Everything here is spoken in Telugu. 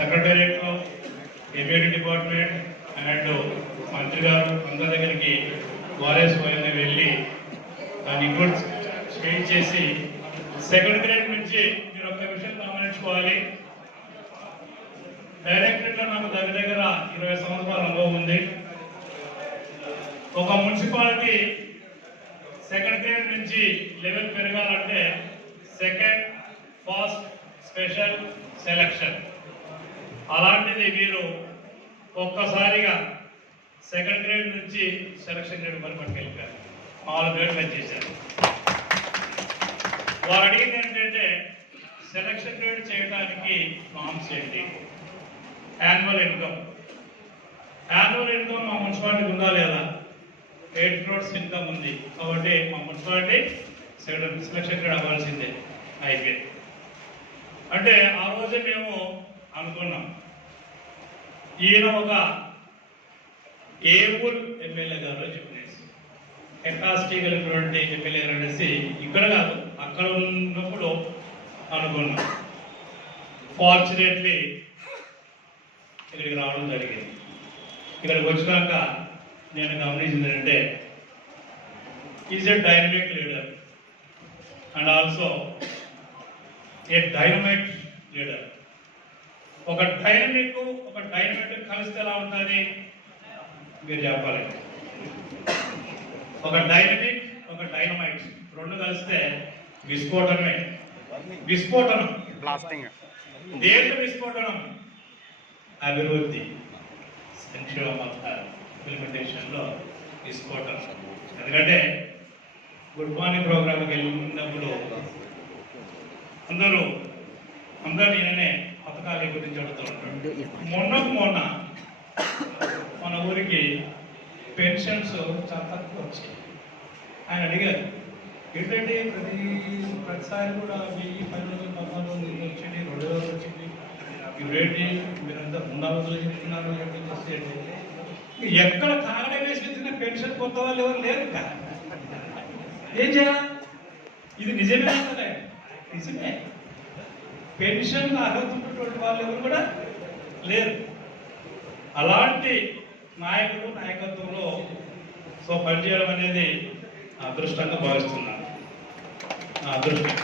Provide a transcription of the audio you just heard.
సెక్రటేరియట్లో ఎంఏడి డిపార్ట్మెంట్ అండ్ మంత్రి గారు అందరి దగ్గరికి వారే స్వయంగా వెళ్ళి దాన్ని కూడా స్పీడ్ చేసి సెకండ్ గ్రేడ్ నుంచి మీరు ఒక్క విషయం గమనించుకోవాలి. డైరెక్టర్గా నాకు దగ్గర 20 సంవత్సరాల అనుభవం ఉంది. ఒక మున్సిపాలిటీ సెకండ్ గ్రేడ్ నుంచి లెవెల్ పెరగాలంటే సెకండ్, ఫస్ట్, స్పెషల్, సెలక్షన్. అలాంటిది మీరు ఒక్కసారిగా సెకండ్ గ్రేడ్ నుంచి సెలక్షన్ గ్రేడ్ వరకు పట్టుకెళ్ళిపోయారు. 4 గ్రేడ్లు వచ్చేసారు. వారు అడిగింది ఏంటంటే సెలక్షన్ గ్రేడ్ చేయడానికి నామ్స్ ఏంటి? యాన్యువల్ ఇన్కమ్ మా మున్సిపాలిటీ ఉందా లేదా? 8 crores ఇన్కమ్ ఉంది కాబట్టి మా మున్సిపాలిటీ సెలక్షన్ గ్రేడ్ అవ్వాల్సిందే. అయిపోయింది. అంటే ఆ రోజే మేము అనుకున్నాం ఈయన ఒక ఏబుల్ ఎమ్మెల్యే గారు చెప్పేసి కెపాసిటీ కలిగినటువంటి ఎమ్మెల్యే గారు అనేసి ఇక్కడ కాదు అక్కడ ఉన్నప్పుడు అనుకున్నాం. ఫార్చునేట్లీ ఇక్కడికి రావడం జరిగింది. ఇక్కడికి వచ్చినాక నేను గమనించింది ఏంటంటే is a dynamic leader and also a dynamite leader. ఒక డైనమిక్ కలిస్తే ఎలా ఉంటుంది మీరు చెప్పాలి. ఒక డైనమిక్ ఒక డైనమైట్ రెండు కలిస్తే విస్ఫోటనం బ్లాస్టింగ్. దేంట్లో విస్ఫోటనం? అభివృద్ధి సంక్షేమ పథకాలు ఇంప్లిమెంటేషన్లో విస్ఫోటనం. ఎందుకంటే గుడ్ మార్నింగ్ ప్రోగ్రామ్కి వెళ్ళినప్పుడు అందరూ నేనే పథకాల గురించి అడుగుతూ ఉంటాడు. మొన్న మన ఊరికి పెన్షన్స్ చాలా తక్కువ వచ్చాయి. ఆయన అడిగారు ఏంటంటే ప్రతిసారి కూడా 1000, 1200, 1400 వచ్చింది, 2000 వచ్చింది, ఇవేంటి మీరంతా 300 చెప్తున్నారు చేస్తే ఎక్కడ కాగడ వేసి వచ్చిన పెన్షన్ కొత్త వాళ్ళు ఎవరు లేరు. ఏం చేయాలి? ఇది నిజమే కదా? నిజమే. పెన్షన్ అర్హత ఉన్నటువంటి వాళ్ళు ఎవరు కూడా లేరు. అలాంటి నాయకత్వంలో పనిచేయడం అనేది అదృష్టంగా భావిస్తున్నాను. అదృష్టం.